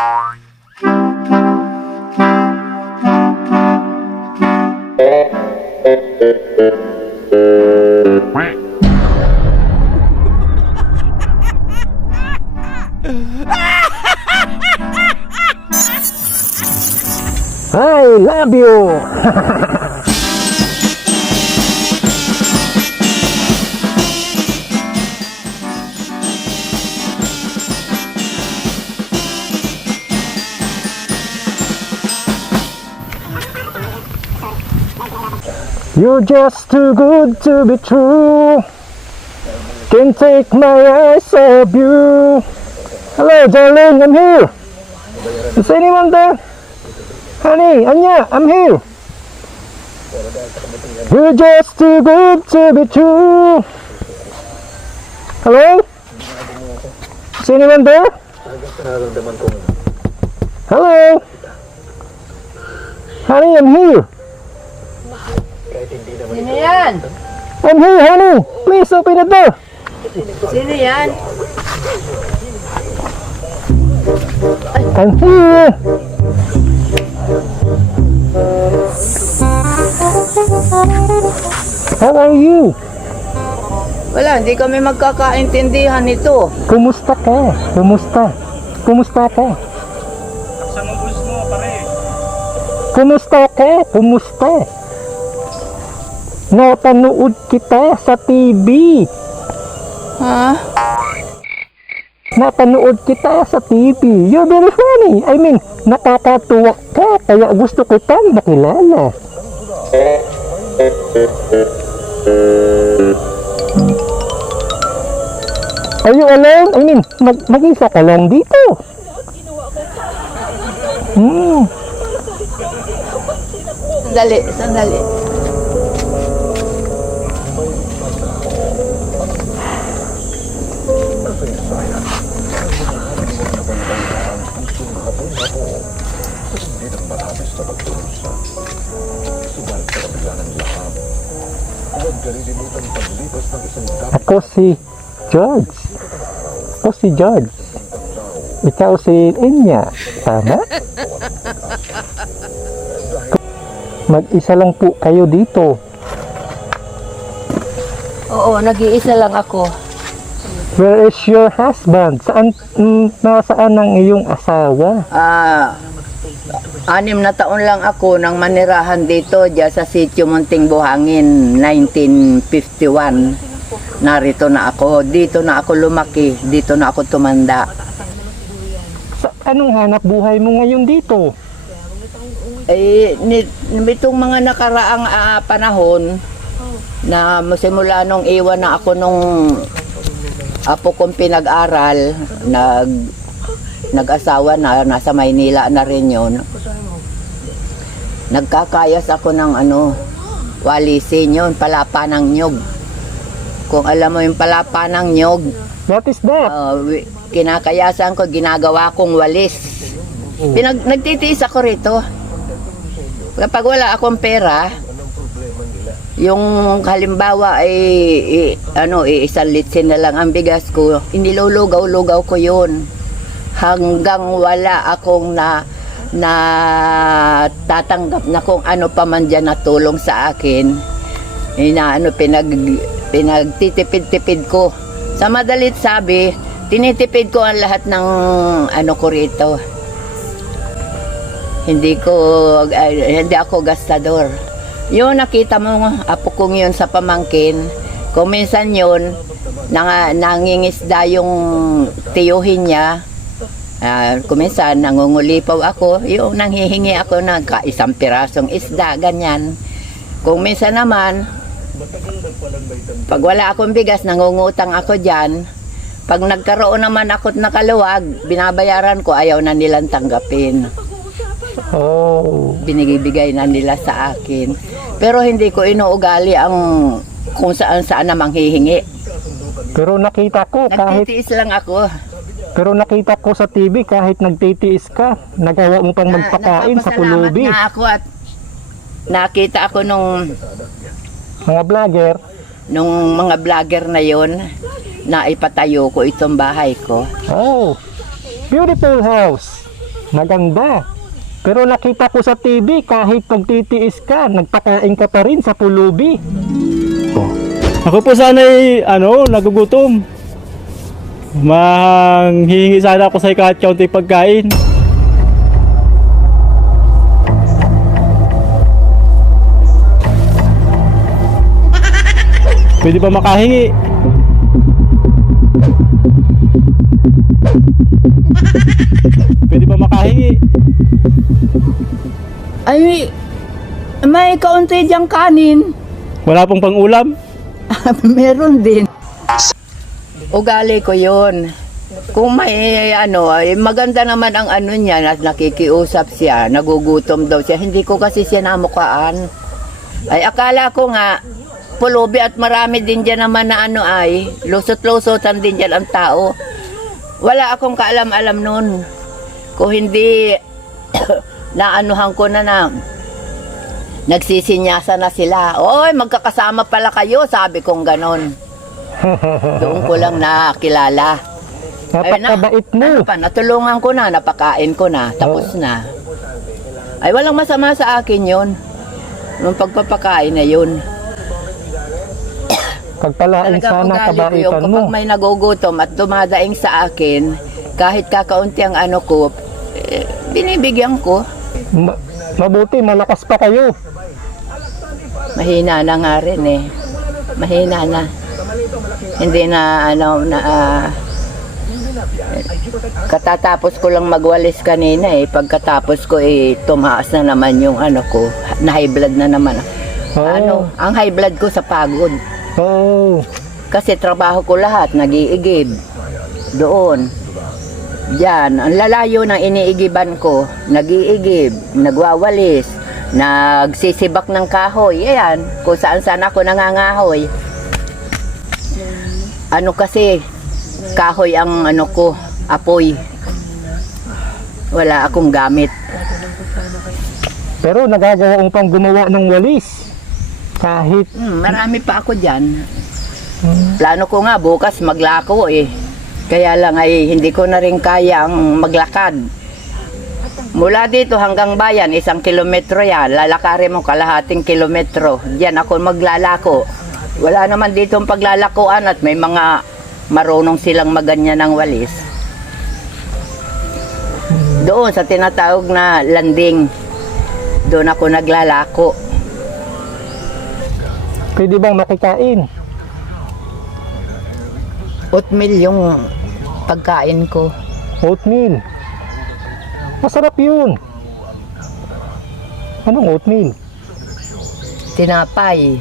I love you. You're just too good to be true. Can't take my eyes off you. Hello, darling, I'm here. Is anyone there? Honey, Anya, I'm here. You're just too good to be true. Hello? Is anyone there? Hello? Honey, I'm here. Sino yan? I'm here, honey. Please open the door. Sino yan? I'm here. How are you? Wala, hindi kami magkakaintindihan nito. Kumusta ka? Kumusta? Kumusta ka? Kumusta ka? Kumusta? Napanood kita sa TV. Ha? Napanood kita sa TV. You're very funny. I mean, nakakatuwa ka. Kaya gusto kitang makilala. Are you alone? I mean, mag-isa ka lang dito. Sandali, sandali. Ako si George. Ako si George. Ikaw si Enya. Tama? Mag-isa lang po kayo dito. Oo, nag-iisa lang ako. Where is your husband? Nasaan ang iyong asawa? 6 na taon lang ako nang manirahan dito diyan sa Sitio Munting Buhangin, 1951. Narito na ako, dito na ako lumaki, dito na ako tumanda. Anong hanap buhay mo ngayon dito? Nitong mga nakaraang panahon na simula nung iwan na ako nung apo kong pinag-aral, nag-asawa na, nasa Maynila na rin yun. Nagkakayas ako ng walisin yun, palapa ng nyog. Kung alam mo yung palapa ng nyog, What is that? kinakayasan ko, ginagawa kong walis. Nagtitiis ako rito. Kapag wala akong pera, yung halimbawa ay isang litsin na lang ang bigas ko, inilulugaw-lugaw ko yun. Hanggang wala akong na tatanggap na kung ano pa man dyan na tulong sa akin, pinagtitipid-tipid ko. Sa madalit sabi, tinitipid ko ang lahat ng ko rito. Hindi ako gastador. Yung nakita mo, apo kong yun sa pamangkin, kung minsan yun, nangingisda yung tiyuhin niya, kuminsan nangungulipaw ako, yung nanghihingi ako ng isang pirasong isda, ganyan. Kung minsan naman, pag wala akong bigas, nangungutang ako dyan. Pag nagkaroon naman ako't nakaluwag, binabayaran ko, ayaw na nilang tanggapin. Binibigay na nila sa akin. Pero hindi ko inuugali ang kung saan na manghihingi. Pero nakita ko Nagtitiis lang ako. Pero nakita ko sa TV kahit nagtitiis ka, nagawa mo pang magpakain sa pulubi. Nagpapasalamat nga ako at nakita ako nung mga vlogger na yon na ipatayo ko itong bahay ko. Oh, beautiful house. Maganda. Pero nakita ko sa TV, kahit nagtitiis ka, nagpakain ka pa rin sa pulubi. Ako po sana'y, nagugutom. Manghihingi sana ako sa kahit kaunti pagkain. Pwede ba makahingi? Pwede ba makahingi? Ay, may kaunti diyang kanin. Wala pong pang-ulam? Meron din. Ugali ko yon. Kung may maganda naman ang niya, nakikiusap siya, nagugutom daw siya. Hindi ko kasi siya namukaan. Ay, akala ko nga, pulubi at marami din dyan naman na lusot-lusotan din dyan ang tao. Wala akong kaalam-alam nun. Kung hindi, naanuhan ko na nagsisinyasa na sila. Oy, magkakasama pala kayo, sabi kong ganon. Doon ko lang nakilala. Napakabait mo. Natulungan ko na, napakain ko na, tapos na. Ay, walang masama sa akin yun. Nung pagpapakain na yun. Pagpalain sana ugali ko yun. kabaitan mo. Kapag may nagugutom at dumadaing sa akin, kahit kakaunti ang ko, binibigyan ko. Mabuti, malakas pa kayo. Mahina na nga rin eh. Mahina na. Hindi na katatapos ko lang magwalis kanina eh. Pagkatapos ko tumaas na naman yung ko. Na high blood na naman. Oh. Ang high blood ko sa pagod. Oh. Kasi trabaho ko lahat, nag-iigib. Doon. Diyan, ang lalayo ng iniigiban ko, nag-iigib, nagwawalis, nagsisibak ng kahoy. Ayan, kung saan-saan ako nangangahoy. Kasi, kahoy ang ko, apoy. Wala akong gamit. Pero nagagawa mo pang gumawa ng walis. Kahit Marami pa ako dyan. Plano ko nga bukas maglako eh. Kaya lang hindi ko na rin kayang maglakad. Mula dito hanggang bayan, 1 kilometro yan. Lalakarin mo kalahating kilometro. Diyan ako maglalako. Wala naman dito ang paglalakuan at may mga marunong silang maganyan ng walis. Doon sa tinatawag na landing, doon ako naglalako. pwede bang makikain? Oatmeal yung pagkain ko. Oatmeal. Masarap yun. Anong oatmeal? Tinapay.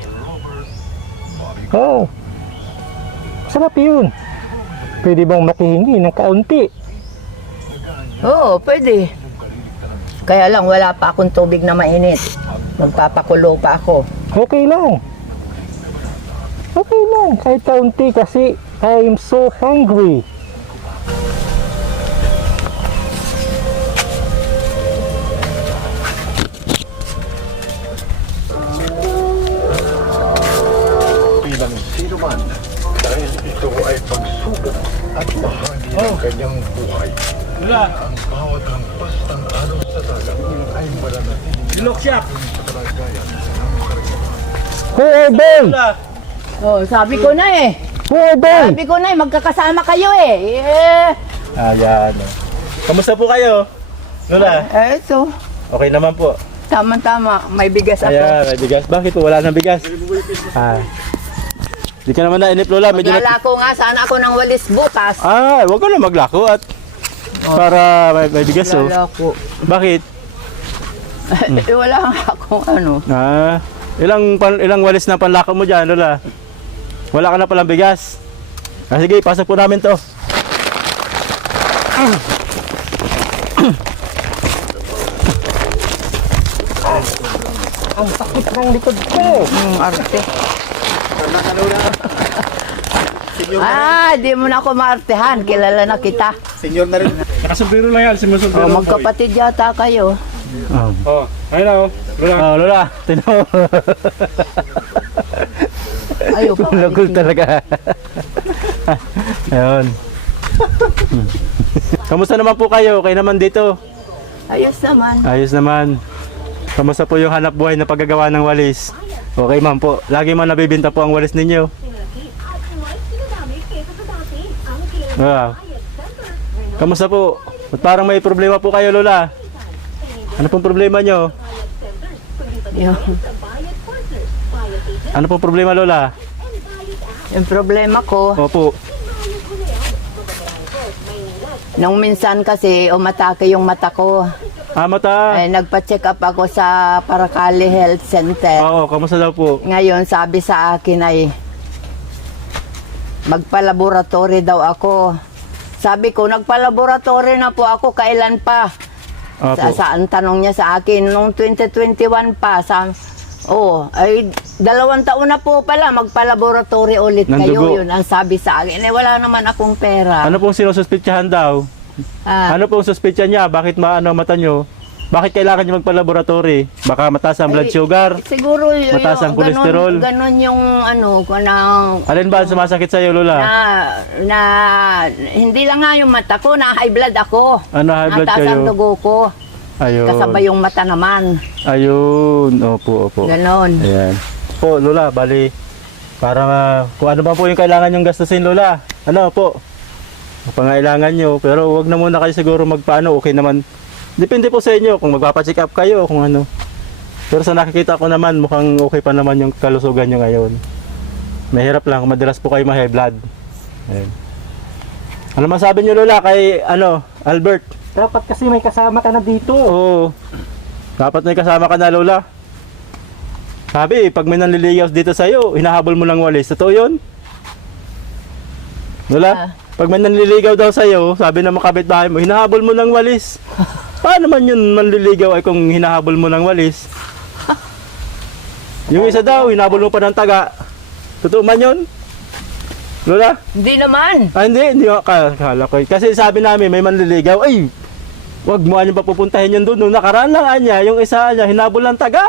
Oh. Masarap yun. Pwede bang makihingi ng kaunti? Oo, pwede. Kaya lang wala pa akong tubig na mainit. Magpapakulo pa ako. Okay lang. Okay lang. Kahit kaunti kasi I'm so hungry. Bilang sino man dahil ito ay pagsubok at bahagi ng kanyang buhay. Ang bawat hampas ng araw sa dagat ay mananatiling sa kalagayan ng karga. Who are they? Oh, sabi ko na eh. Who are they? Sabi ko na eh, magkakasama kayo eh. Ayan. Kamusta po kayo? Lola, Ito. okay naman po. Tama-tama, may bigas ako. Ayan, may bigas. Bakit po wala nang bigas? Di ka naman nainip, Lola. Medyo Maglalako nga sana ako ng walis bukas. Huwag ka na maglako at para may bigas, oh. Maglalako. Bakit? Wala nga akong ano. Ilang walis na panlako mo dyan, Lola? Wala ka na palang bigas. Sige, pasok po namin to. Ang sakit ng likod ko. Arte. Di mo na ako maartehan. Kilala na kita. Nakasubiro lang yan, simusubiro. Magkapatid yata kayo. Ayun na, Lola. Lola, tino. Ayaw pa. Lagol talaga. Ayun. Kamusta naman po kayo? Kayo naman dito. Ayos naman. Ayos naman. Kamusta po yung hanap buhay na paggagawa ng walis? Okay ma'am po. Lagi man nabibinta po ang walis ninyo. Wow. Kamusta po? Ba't parang may problema po kayo, Lola? Ano pong problema nyo? Yung, Ano pong problema, Lola? yung problema ko, Opo. nung minsan kasi umatake yung mata ko. Mata. Ay, nagpa-check up ako sa Paracali Health Center. Oo, kamusta daw po? Ngayon, sabi sa akin ay magpa-laboratory daw ako. Sabi ko, nagpa-laboratory na po ako, kailan pa? Opo. Saan tanong niya sa akin, nung 2021 pa, ay 2 taon na po pala, magpa-laboratory ulit Ng kayo. dugo. Yun ang sabi sa akin. Eh, wala naman akong pera. Ano pong sinususpitsahan daw? Ah, Ano pong suspitsya niya? Bakit maano mata nyo? Bakit kailangan niyo magpa-laboratory? Baka mataas ang blood Ay, sugar? siguro yun, Mataas ang kolesterol. Ganon yung ano, kanang Alin ba ang sumasakit sa'yo, Lola? na hindi lang nga yung mata ko, na high blood ako. Ano, high blood Nataas ang kayo? dugo ko. Ayun. Kasabay yung mata naman. Ayun. Opo, opo. Ganon. Ayan. Po, Lola, bali. Para kung ano ba po yung kailangan yung gastusin, Lola. Ano po? Pangailangan nyo. Pero wag na muna kayo siguro magpaano. Okay naman. Depende po sa inyo kung magpapacheck up kayo, kung ano. Pero sa nakikita ko naman, mukhang okay pa naman yung kalusugan nyo ngayon. Mahirap lang, madalas po kayo ma-high blood. Ayan. Ano masabi nyo, Lola, kay Albert? Dapat kasi may kasama ka na dito. Oo. Dapat may kasama ka na, Lola. Sabi, pag may nanliligaw dito sa'yo, hinahabol mo ng walis. Totoo yun? Lola, pag may nanliligaw daw sa'yo, sabi ng mga kapitbahay mo, hinahabol mo ng walis. Paano man yun manliligaw ay kung hinahabol mo ng walis? Yung isa daw, hinahabol mo pa ng taga. Totoo man yun? Lola? Hindi naman. Hindi ako kala ko. Kasi sabi namin, may manliligaw, ay, wag mo anyang papupuntahin yun doon. Nung nakaraan lang anya, yung isa niya, hinabol ng taga.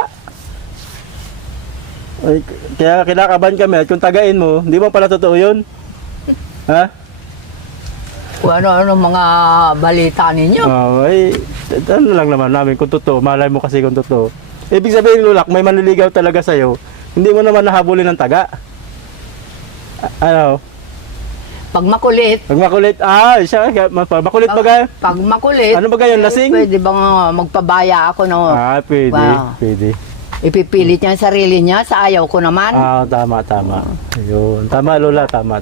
Ay, kaya kinakabahan kami at kung tagain mo, hindi mo pala totoo yun? Ha? Kung ano-ano mga balita ninyo. Ay, ano lang naman namin kung totoo. Malay mo kasi kung totoo. Ibig sabihin, Lulak, may manliligaw talaga sa'yo. Hindi mo naman nahabulin ng taga. Ano? Pag makulit, Pag makulit, siya, makulit ba ga? pag makulit, Ano ba gayon, lasing? pwede bang magpabaya ako no? Pwede, Wow. pwede. Ipipilit niya ang sarili niya sa ayaw ko naman. Tama. Ayun. Tama, Lola. Tama.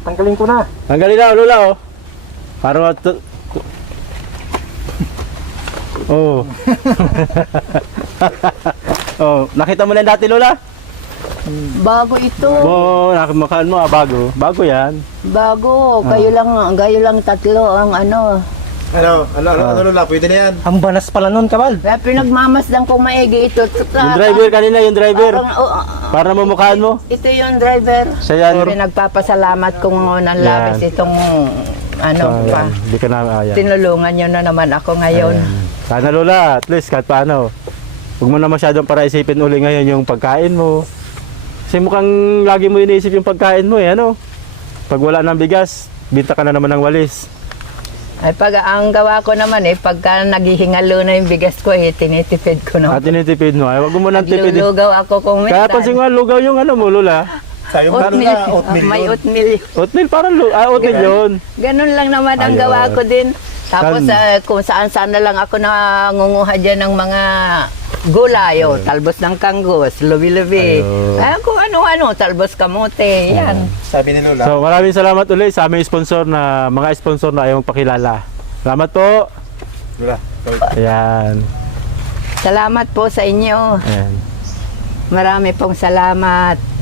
Tanggalin ko na. Tanggalin na, Lola, oh. Para oh. Oh, nakita mo na yung dati, Lola? Bago ito. Nakamakhaan mo, bago. Bago yan. Bago. Kayo lang tatlo ang ano. Ano, Lola, pwede na yan. Ang banas pala nun, Kabal. Kaya pinagmamasdan ko maigi ito. Yung driver kanina, yung driver. Para mamukhaan mo. Ito yung driver. Siya yan. Pinagpapasalamat kong ng labis Yan. itong ano pa. Hindi ka na, ayan. Tinulungan nyo na naman ako ngayon. Sana, Lola, at least kahit paano. Huwag mo na masyadong para isipin uli ngayon yung pagkain mo. Kasi mukhang lagi mo iniisip yung pagkain mo ano. Pag wala ng bigas, binta ka na naman ng walis. Ay pag ang gawa ko naman pagka naghihingalo na yung bigas ko tinitipid ko na. At tinitipid mo, ay wag mo nang tipid. Naglulugaw ako kung Kaya pansin nga, lugaw yung ano mo, Lola. Sayo mo Oatmeal. na, oatmeal May yun. oatmeal. Oatmeal, parang oatmeal yun. Ganun lang naman ang Ayun. gawa ko din. Tapos Kan- kung saan-saan na lang ako nangunguha dyan ng mga gulay, talbos ng kanggos, lubi-lubi. Ayun. Ay, kung ano-ano, talbos kamote, yan. Sabi ni Lola. So maraming salamat ulit sa aming sponsor na mga sponsor na ayaw magpakilala. Salamat po. Lola, Ayan. Salamat po sa inyo. Ayan. Marami pong salamat.